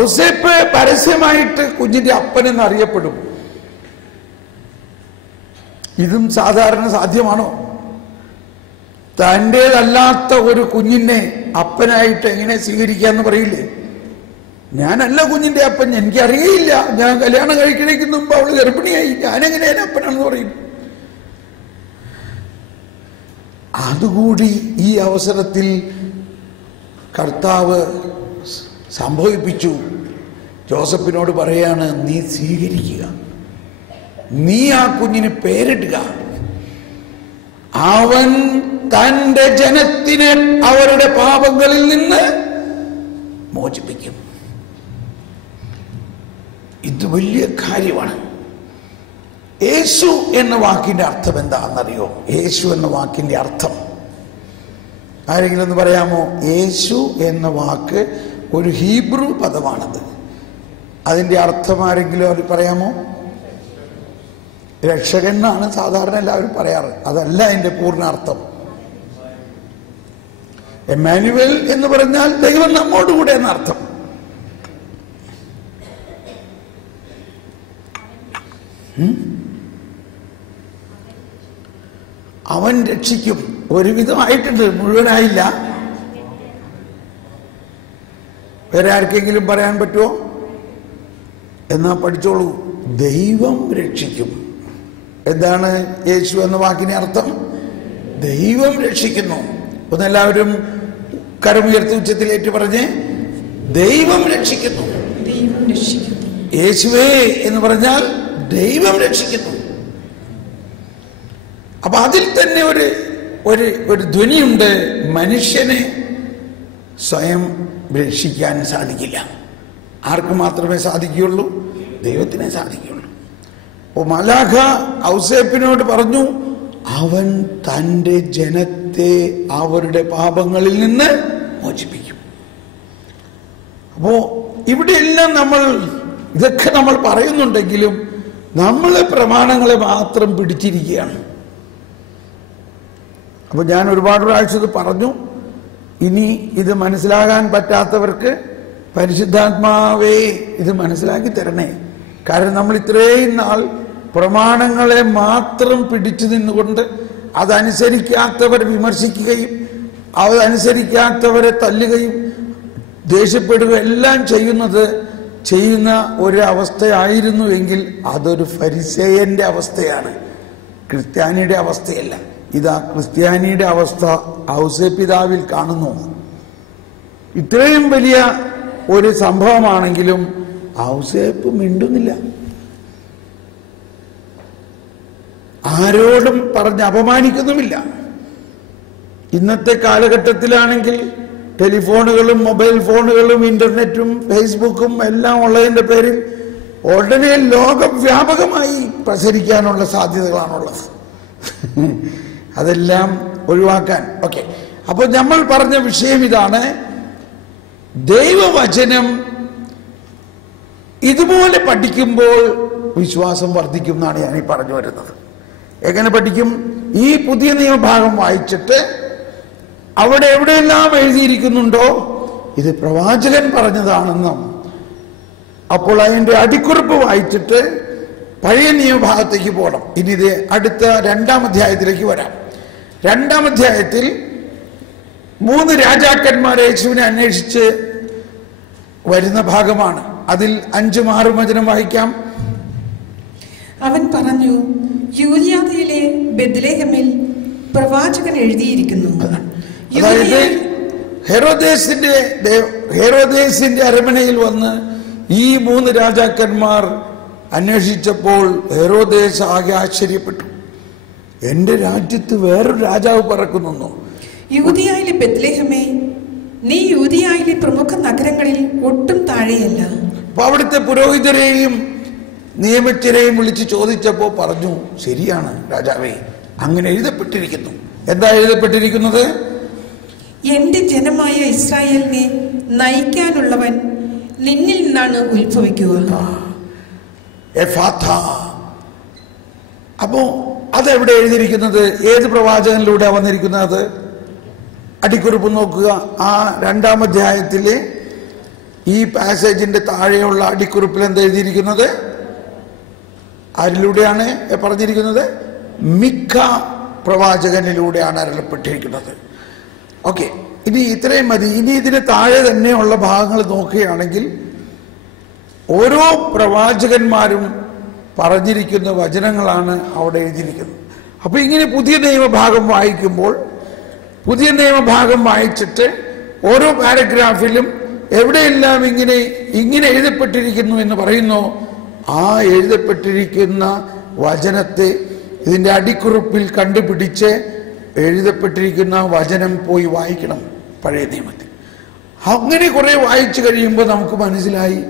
ഔസേപ്പ് പരസ്യമായിട്ട് കുഞ്ഞിന്റെ അപ്പനെന്ന് അറിയപ്പെടും. ഇതും സാധാരണ സാധ്യമാണോ? തൻ്റേതല്ലാത്ത ഒരു കുഞ്ഞിനെ അപ്പനായിട്ട് എങ്ങനെ സ്വീകരിക്കാന്ന് പറയില്ലേ? ഞാനല്ല കുഞ്ഞിന്റെ അപ്പൻ, എനിക്കറിയില്ല, ഞാൻ കല്യാണം കഴിക്കണേക്ക് മുമ്പ് അവള് ഗർഭിണിയായി, ഞാനെങ്ങനെയാണ് അപ്പനാണെന്ന് പറയും. അതുകൂടി ഈ അവസരത്തിൽ കർത്താവ് സംഭവിപ്പിച്ചു. ജോസഫിനോട് പറയാണ്, നീ സ്വീകരിക്കുക, നീ ആ കുഞ്ഞിന് പേരിടുക, അവൻ തൻ്റെ ജനത്തിനെ അവരുടെ പാപങ്ങളിൽ നിന്ന് മോചിപ്പിക്കും. ഇത് വലിയ കാര്യമാണ്. യേശു എന്ന വാക്കിന്റെ അർത്ഥം എന്താണെന്നറിയോ? യേശു എന്ന വാക്കിന്റെ അർത്ഥം ആരെങ്കിലും ഒന്ന് പറയാമോ? യേശു എന്ന വാക്ക് ഒരു ഹീബ്രു പദമാണത്. അതിന്റെ അർത്ഥം ആരെങ്കിലും അത് പറയാമോ? രക്ഷകൻ എന്നാണ് സാധാരണ എല്ലാവരും പറയാറ്. അതല്ല അതിന്റെ പൂർണ്ണാർത്ഥം. എമ്മാനുവേൽ എന്ന് പറഞ്ഞാൽ ദൈവം നമ്മോടുകൂടെ എന്നർത്ഥം. അവൻ രക്ഷിക്കും. ഒരുവിധമായിട്ടുണ്ട്, മുഴുവനായില്ല. വേറെ ആർക്കെങ്കിലും പറയാൻ പറ്റുമോ? എന്നാ പഠിച്ചോളൂ. ദൈവം രക്ഷിക്കും. എന്താണ് യേശു എന്ന വാക്കിന്റെ അർത്ഥം? ദൈവം രക്ഷിക്കുന്നു. ഒന്നെല്ലാവരും കരമുയർത്തി ഉച്ചത്തിലേറ്റ് പറഞ്ഞ്, ദൈവം രക്ഷിക്കുന്നു. യേശുവേ എന്ന് പറഞ്ഞാൽ ദൈവം രക്ഷിക്കുന്നു. അപ്പൊ അതിൽ തന്നെ ഒരു ധ്വനിയുണ്ട്. മനുഷ്യനെ സ്വയം രക്ഷിക്കാൻ സാധിക്കില്ല. ആർക്ക് മാത്രമേ സാധിക്കുകയുള്ളൂ? ദൈവത്തിനെ സാധിക്കുകയുള്ളൂ. അപ്പോൾ മലാഖ ഔസേപ്പിനോട് പറഞ്ഞു, അവൻ തൻ്റെ ജനത്തെ അവരുടെ പാപങ്ങളിൽ നിന്ന് മോചിപ്പിക്കും. അപ്പോ ഇവിടെയെല്ലാം ഇതൊക്കെ നമ്മൾ പറയുന്നുണ്ടെങ്കിലും നമ്മളെ പ്രമാണങ്ങളെ മാത്രം പിടിച്ചിരിക്കുകയാണ്. അപ്പൊ ഞാൻ ഒരുപാട് പ്രാവശ്യം ഇത് പറഞ്ഞു. ഇനി ഇത് മനസ്സിലാകാൻ പറ്റാത്തവർക്ക് പരിശുദ്ധാത്മാവേ ഇത് മനസ്സിലാക്കി തരണേ. കാരണം നമ്മൾ ഇത്രയും നാൾ പ്രമാണങ്ങളെ മാത്രം പിടിച്ചു നിന്നുകൊണ്ട് അതനുസരിക്കാത്തവരെ വിമർശിക്കുകയും അതനുസരിക്കാത്തവരെ തല്ലുകയും ദേഷ്യപ്പെടുകയും എല്ലാം ചെയ്യുന്ന ഒരു അവസ്ഥയായിരുന്നുവെങ്കിൽ അതൊരു ഫരിസേയന്റെ അവസ്ഥയാണ്, ക്രിസ്ത്യാനിയുടെ അവസ്ഥയല്ല. ഇതാ ക്രിസ്ത്യാനിയുടെ അവസ്ഥ ഔസേപ്പിതാവിൽ കാണുന്നു. ഇത്രയും വലിയ ഒരു സംഭവമാണെങ്കിലും ഔസേപ്പ് മിണ്ടുന്നില്ല. ആരോടും പറഞ്ഞ് അപമാനിക്കുന്നുമില്ല. ഇന്നത്തെ കാലഘട്ടത്തിലാണെങ്കിൽ ടെലിഫോണുകളും മൊബൈൽ ഫോണുകളും ഇന്റർനെറ്റും ഫേസ്ബുക്കും എല്ലാം ഉള്ളതിന്റെ പേരിൽ ഉടനെ ലോകവ്യാപകമായി പ്രസരിക്കാനുള്ള സാധ്യതകളാണുള്ളത്. അതെല്ലാം ഒഴിവാക്കാൻ. ഓക്കെ, അപ്പൊ നമ്മൾ പറഞ്ഞ വിഷയം ഇതാണ്. ദൈവവചനം ഇതുപോലെ പഠിക്കുമ്പോൾ വിശ്വാസം വർദ്ധിക്കും എന്നാണ് ഞാൻ ഈ പറഞ്ഞു വരുന്നത്. എങ്ങനെ പഠിക്കും? ഈ പുതിയ നിയമഭാഗം വായിച്ചിട്ട് അവിടെ എവിടെയെല്ലാം എഴുതിയിരിക്കുന്നുണ്ടോ ഇത് പ്രവാചകൻ പറഞ്ഞതാണെന്നും, അപ്പോൾ അതിന്റെ അടിക്കുറിപ്പ് വായിച്ചിട്ട് പഴയ നിയമഭാഗത്തേക്ക് പോകണം. ഇനി ഇത് അടുത്ത 2-ാം അധ്യായത്തിലേക്ക് വരാം. 2-ാം അധ്യായത്തിൽ 3 രാജാക്കന്മാർ യേശുവിനെ അന്വേഷിച്ച് വരുന്ന ഭാഗമാണ്. അതിൽ 5-6 വചനം വായിക്കാം. അവൻ പറഞ്ഞു, യൂദയായിലെ ബെത്ലഹേമിൽ പ്രവാചകൻ എഴുതിയിരിക്കുന്നു. അതായത് ഹെരോദേസിന്റെ അരമനയിൽ വന്ന് ഈ 3 രാജാക്കന്മാർ അന്വേഷിച്ചപ്പോൾ ഹെരോദേസ് ആകെ ആശ്ചര്യപ്പെട്ടു. എന്റെ രാജ്യത്ത് വേറൊരു രാജാവ് പറക്കുന്നു. യൂദയായിലെ ബെത്ലഹേമേ, നീ യൂദയായിലെ പ്രമുഖ നഗരങ്ങളിൽ ഒട്ടും താഴെയല്ല. അപ്പൊ അവിടുത്തെ പുരോഹിതരെയും നിയമജ്ഞരെയും വിളിച്ച് ചോദിച്ചപ്പോ പറഞ്ഞു, ശരിയാണ് രാജാവേ, അങ്ങനെ എഴുതപ്പെട്ടിരിക്കുന്നു. എന്താ എഴുതപ്പെട്ടിരിക്കുന്നത്? എന്റെ ജനമായ ഇസ്രായേലിനെ നയിക്കാനുള്ളവൻ നിന്നിൽ നിന്നാണ് ഉത്ഭവിക്കുക. അപ്പോ അതെവിടെ എഴുതിയിരിക്കുന്നത്? ഏത് പ്രവാചകനിലൂടെ വന്നിരിക്കുന്നത്? അടിക്കുറിപ്പ് നോക്കുക. ആ 2-ാം അധ്യായത്തിലെ ഈ പാസേജിന്റെ താഴെയുള്ള അടിക്കുറിപ്പിൽ എന്താ എഴുതിയിരിക്കുന്നത്? ആരിലൂടെയാണ് പറഞ്ഞിരിക്കുന്നത്? മിക്ക പ്രവാചകനിലൂടെയാണ് അരുളപ്പെട്ടിരിക്കുന്നത്. ഓക്കെ, ഇനി ഇത്രയും മതി. ഇനി ഇതിന് താഴെ തന്നെയുള്ള ഭാഗങ്ങൾ നോക്കുകയാണെങ്കിൽ ഓരോ പ്രവാചകന്മാരും പറഞ്ഞിരിക്കുന്ന വചനങ്ങളാണ് അവിടെ എഴുതിയിരിക്കുന്നത്. അപ്പൊ ഇങ്ങനെ പുതിയ നിയമഭാഗം വായിക്കുമ്പോൾ, പുതിയ നിയമഭാഗം വായിച്ചിട്ട് ഓരോ പാരഗ്രാഫിലും എവിടെയെല്ലാം ഇങ്ങനെ എഴുതപ്പെട്ടിരിക്കുന്നു എന്ന് പറയുന്നു, ആ എഴുതപ്പെട്ടിരിക്കുന്ന വചനത്തെ ഇതിന്റെ അടിക്കുറിപ്പിൽ കണ്ടുപിടിച്ച് എഴുതപ്പെട്ടിരിക്കുന്ന വചനം പോയി വായിക്കണം പഴയ നിയമത്തിൽ. അങ്ങനെ കുറെ വായിച്ചു കഴിയുമ്പോൾ നമുക്ക് മനസ്സിലായി,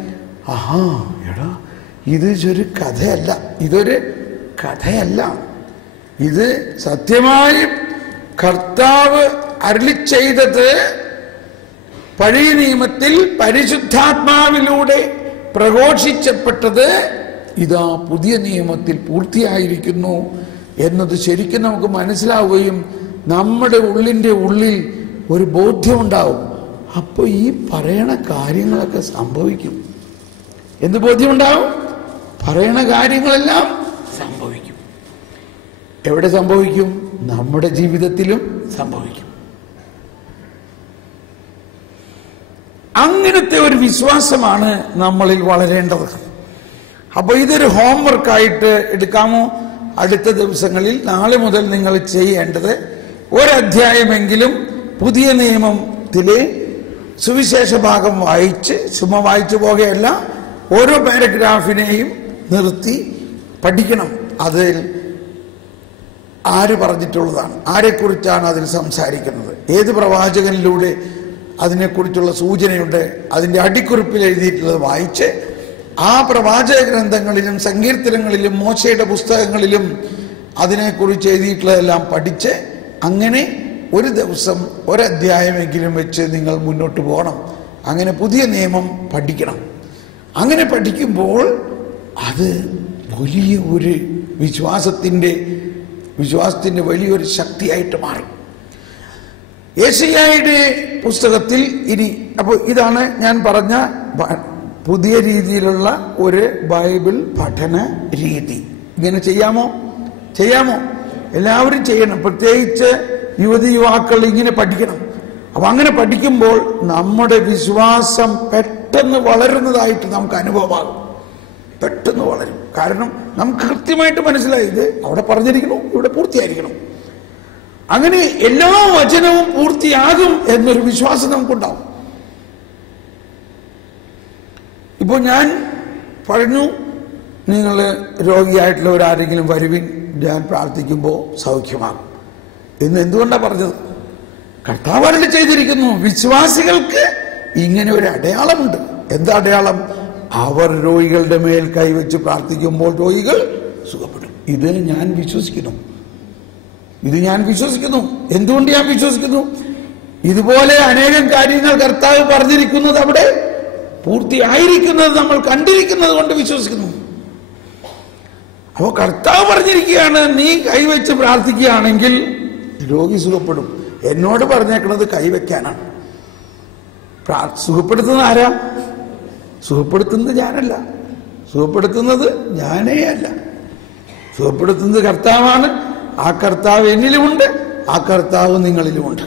ആഹാ എടാ ഇതൊരു കഥയല്ല, ഇതൊരു കഥയല്ല, ഇത് സത്യമായും കർത്താവ് അരുളി ചെയ്തത് പഴയ നിയമത്തിൽ പരിശുദ്ധാത്മാവിലൂടെ പ്രഘോഷിക്കപ്പെട്ടത് ഇതാ പുതിയ നിയമത്തിൽ പൂർത്തിയായിരിക്കുന്നു എന്നത് ശരിക്കും നമുക്ക് മനസ്സിലാവുകയും നമ്മുടെ ഉള്ളിൽ ഒരു ബോധ്യമുണ്ടാവും. അപ്പോൾ ഈ പറയണ കാര്യങ്ങളൊക്കെ സംഭവിക്കും. എന്ത് ബോധ്യമുണ്ടാവും? പറയണ കാര്യങ്ങളെല്ലാം സംഭവിക്കും. എവിടെ സംഭവിക്കും? നമ്മുടെ ജീവിതത്തിലും സംഭവിക്കും. അങ്ങനത്തെ ഒരു വിശ്വാസമാണ് നമ്മളിൽ വളരേണ്ടത്. അപ്പൊ ഇതൊരു ഹോംവർക്കായിട്ട് എടുക്കാമോ? അടുത്ത ദിവസങ്ങളിൽ നാളെ മുതൽ നിങ്ങൾ ചെയ്യേണ്ടത് ഒരധ്യായമെങ്കിലും പുതിയ നിയമത്തിലെ സുവിശേഷ ഭാഗം വായിച്ച് ചുമ്മാ വായിച്ചു പോകുകയല്ല, ഓരോ പാരഗ്രാഫിനെയും നിർത്തി പഠിക്കണം. അതിൽ ആര് പറഞ്ഞിട്ടുള്ളതാണ്, ആരെക്കുറിച്ചാണ് അതിൽ സംസാരിക്കുന്നത്, ഏത് പ്രവാചകനിലൂടെ അതിനെക്കുറിച്ചുള്ള സൂചനയുണ്ട്, അതിൻ്റെ അടിക്കുറിപ്പിൽ എഴുതിയിട്ടുള്ളത് വായിച്ച് ആ പ്രവാചക ഗ്രന്ഥങ്ങളിലും സങ്കീർത്തനങ്ങളിലും മോശയുടെ പുസ്തകങ്ങളിലും അതിനെക്കുറിച്ച് എഴുതിയിട്ടുള്ളതെല്ലാം പഠിച്ച് അങ്ങനെ ഒരു ദിവസം ഒരധ്യായമെങ്കിലും വെച്ച് നിങ്ങൾ മുന്നോട്ട് പോകണം. അങ്ങനെ പുതിയ നിയമം പഠിക്കണം. അങ്ങനെ പഠിക്കുമ്പോൾ അത് വലിയ ഒരു വിശ്വാസത്തിൻ്റെ വലിയൊരു ശക്തിയായിട്ട് മാറും. യെശയ്യായുടെ പുസ്തകത്തിൽ ഇനി അപ്പോൾ ഇതാണ് ഞാൻ പറഞ്ഞ പുതിയ രീതിയിലുള്ള ഒരു ബൈബിൾ പഠന രീതി. ഇങ്ങനെ ചെയ്യാമോ? എല്ലാവരും ചെയ്യണം. പ്രത്യേകിച്ച് യുവതിയുവാക്കൾ ഇങ്ങനെ പഠിക്കണം. അപ്പൊ അങ്ങനെ പഠിക്കുമ്പോൾ നമ്മുടെ വിശ്വാസം പെട്ടെന്ന് വളരുന്നതായിട്ട് നമുക്ക് അനുഭവമാകും. പെട്ടെന്ന് വളരും. കാരണം നമുക്ക് കൃത്യമായിട്ട് മനസ്സിലായി ഇത് അവിടെ പറഞ്ഞിരിക്കണം, ഇവിടെ പൂർത്തിയായിരിക്കണം. അങ്ങനെ എല്ലാ വചനവും പൂർത്തിയാകും എന്നൊരു വിശ്വാസം നമുക്കുണ്ടാവും. ഇപ്പോൾ ഞാൻ പറഞ്ഞു, നിങ്ങൾ രോഗിയായിട്ടുള്ളവരാരെങ്കിലും വരുവിൻ, ഞാൻ പ്രാർത്ഥിക്കുമ്പോൾ സൗഖ്യമാകും എന്ന്. എന്തുകൊണ്ടാണ് പറഞ്ഞത്? കർത്താവ് അരുളി ചെയ്തിരിക്കുന്നു, വിശ്വാസികൾക്ക് ഇങ്ങനെ ഒരു അടയാളമുണ്ട്. എന്താ അടയാളം? അവർ രോഗികളുടെ മേൽ കൈവച്ച് പ്രാർത്ഥിക്കുമ്പോൾ രോഗികൾ സുഖപ്പെടും. ഇത് ഞാൻ വിശ്വസിക്കുന്നു. എന്തുകൊണ്ട് ഞാൻ വിശ്വസിക്കുന്നു? ഇതുപോലെ അനേകം കാര്യങ്ങൾ കർത്താവ് പറഞ്ഞിരിക്കുന്നത് അവിടെ പൂർത്തിയായിരിക്കുന്നത് നമ്മൾ കണ്ടിരിക്കുന്നത് കൊണ്ട് വിശ്വസിക്കുന്നു. അപ്പോൾ കർത്താവ് പറഞ്ഞിരിക്കുകയാണ്, നീ കൈവച്ച് പ്രാർത്ഥിക്കുകയാണെങ്കിൽ രോഗി സുഖപ്പെടും. എന്നോട് പറഞ്ഞേക്കുന്നത് കൈവയ്ക്കാനാണ്. സുഖപ്പെടുത്തുന്നത് ആരാ? സുഖപ്പെടുത്തുന്നത് ഞാനല്ല, സുഖപ്പെടുത്തുന്നത് ഞാനേ അല്ല, സുഖപ്പെടുത്തുന്നത് കർത്താവാണ്. ആ കർത്താവ് എന്നിലുമുണ്ട്, ആ കർത്താവ് നിങ്ങളിലുമുണ്ട്.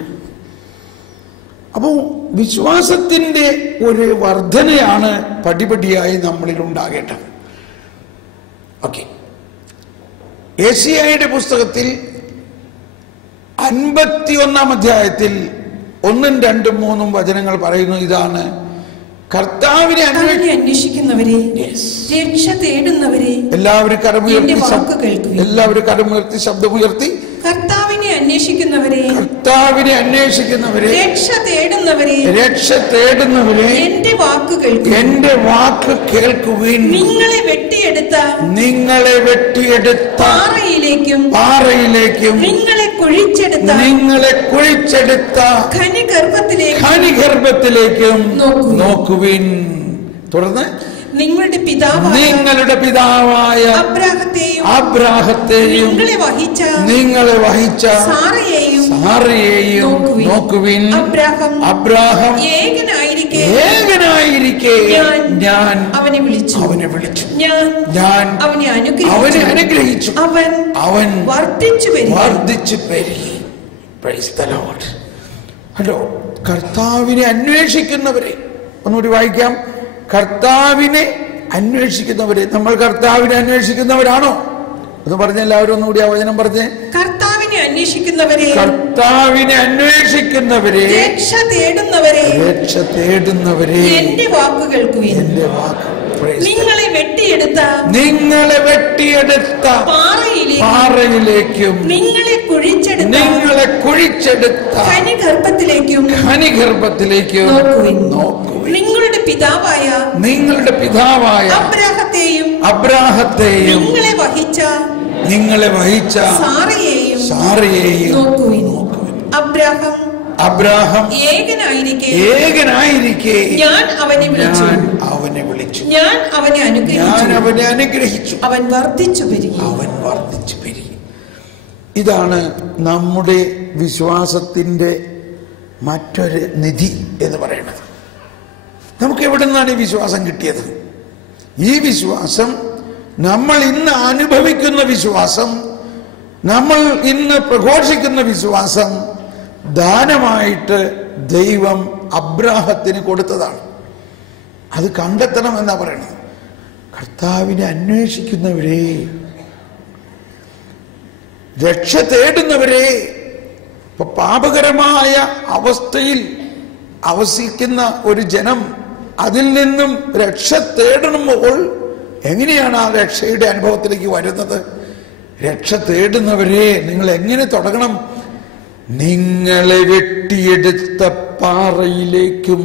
അപ്പോൾ വിശ്വാസത്തിന്റെ ഒരു വർധനയാണ് പടിപടിയായി നമ്മളിൽ ഉണ്ടാകേണ്ടത്. ഓക്കെ, യെശയ്യായുടെ പുസ്തകത്തിൽ 51-ാം അധ്യായത്തിൽ 1, 2, 3 വചനങ്ങൾ പറയുന്നു. ഇതാണ് കർത്താവിനെ അന്വേഷിക്കുന്നവരെ, രക്ഷ തേടുന്നവരെ, എല്ലാവരും കരമുയർത്തി ശബ്ദമുയർത്തി കർത്താവിനെ അന്വേഷിക്കുന്നവരെ, രക്ഷ തേടുന്നവരെ എന്റെ വാക്ക് കേൾക്കുവിൻ. നിങ്ങളെ വെട്ടിയെടുത്ത പാറയിലേക്കും നിങ്ങളെ കുഴിച്ചെടുത്ത ഖനിഗർഭത്തിലേക്കും നോക്കുവിൻ. തുടർന്ന് നിങ്ങളുടെ പിതാവായ അബ്രാഹത്തെയും നിങ്ങളെ വഹിച്ച സാറയെയും നോക്കുവിൻ. അബ്രാഹം ഏകനായിരിക്കെ ഞാൻ അവനെ വിളിച്ചു, ഞാൻ അവനെ അനുഗ്രഹിച്ചു, അവൻ വർദ്ധിച്ചു പെരുകി. Praise the Lord. ഹലോ, കർത്താവിനെ അന്വേഷിക്കുന്നവരെ ഒന്നുകൂടി വായിക്കാം. കർത്താവിനെ അന്വേഷിക്കുന്നവരെ. നമ്മൾ കർത്താവിനെ അന്വേഷിക്കുന്നവരാണോ എന്ന് പറഞ്ഞ എല്ലാവരും ഒന്നുകൂടി ആ വചനം പറഞ്ഞേ. കർത്താവിനെ അന്വേഷിക്കുന്നവരെ, കർത്താവിനെ അന്വേഷിക്കുന്നവരെ, രക്ഷ തേടുന്നവരെ, രക്ഷ തേടുന്നവരെ, എന്റെ വാക്ക് കേൾക്കുവിൻ. എന്റെ വാക്ക്. നിങ്ങളെ വെട്ടിയെടുത്ത പാറയിലേക്കും നിങ്ങളെ കുഴിച്ചെടുത്ത ഖനിഗർഭത്തിലേക്കും നോക്കുവിൻ. നിങ്ങളുടെ പിതാവായ അബ്രാഹത്തെയും നിങ്ങളെ വഹിച്ച സാറയെയും നോക്കുവിൻ. അബ്രാഹം ഏകനായിരിക്കെ ഞാൻ അവനെ വിളിച്ചു, ഞാൻ അവനെ അനുഗ്രഹിച്ചു, അവൻ വർദ്ധിച്ചു പെരുകി. ഇതാണ് നമ്മുടെ വിശ്വാസത്തിന്റെ മറ്റൊരു നിധി എന്ന് പറയുന്നത്. നമുക്ക് എവിടെ നിന്നാണ് ഈ വിശ്വാസം കിട്ടിയത്? ഈ വിശ്വാസം, നമ്മൾ ഇന്ന് അനുഭവിക്കുന്ന വിശ്വാസം, നമ്മൾ ഇന്ന് പ്രഘോഷിക്കുന്ന വിശ്വാസം ദാനമായിട്ട് ദൈവം അബ്രാഹത്തിന് കൊടുത്തതാണ്. അത് കണ്ടെത്തണം എന്നാ പറയുന്നത്. കർത്താവിനെ അന്വേഷിക്കുന്നവരെ, രക്ഷ തേടുന്നവരെ, ഇപ്പൊ പാപകരമായ അവസ്ഥയിൽ അവസിക്കുന്ന ഒരു ജനം അതിൽ നിന്നും രക്ഷ തേടണമ്പോൾ എങ്ങനെയാണ് ആ രക്ഷയുടെ അനുഭവത്തിലേക്ക് വരുന്നത്? രക്ഷ തേടുന്നവരെ, നിങ്ങൾ എങ്ങനെ തുടങ്ങണം? നിങ്ങളെ വെട്ടിയെടുത്ത പാറയിലേക്കും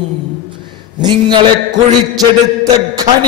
നിങ്ങളെ കുഴിച്ചെടുത്ത ഖനി